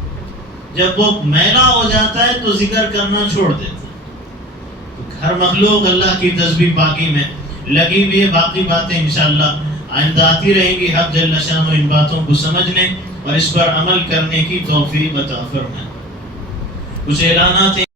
جب وہ میلا ہو جاتا ہے تو ذکر کرنا چھوڑ دیتا ہے. ہر مخلوق اللہ کی تسبیح پاکی میں لگی ہوئی ہے. باقی باتیں انشاءاللہ آئندہ آتی رہیں گی. حق جل شانہ ان باتوں کو سمجھنے اور اس پر عمل کرنے کی توفیق عطا فرمائے. کچھ اعلانات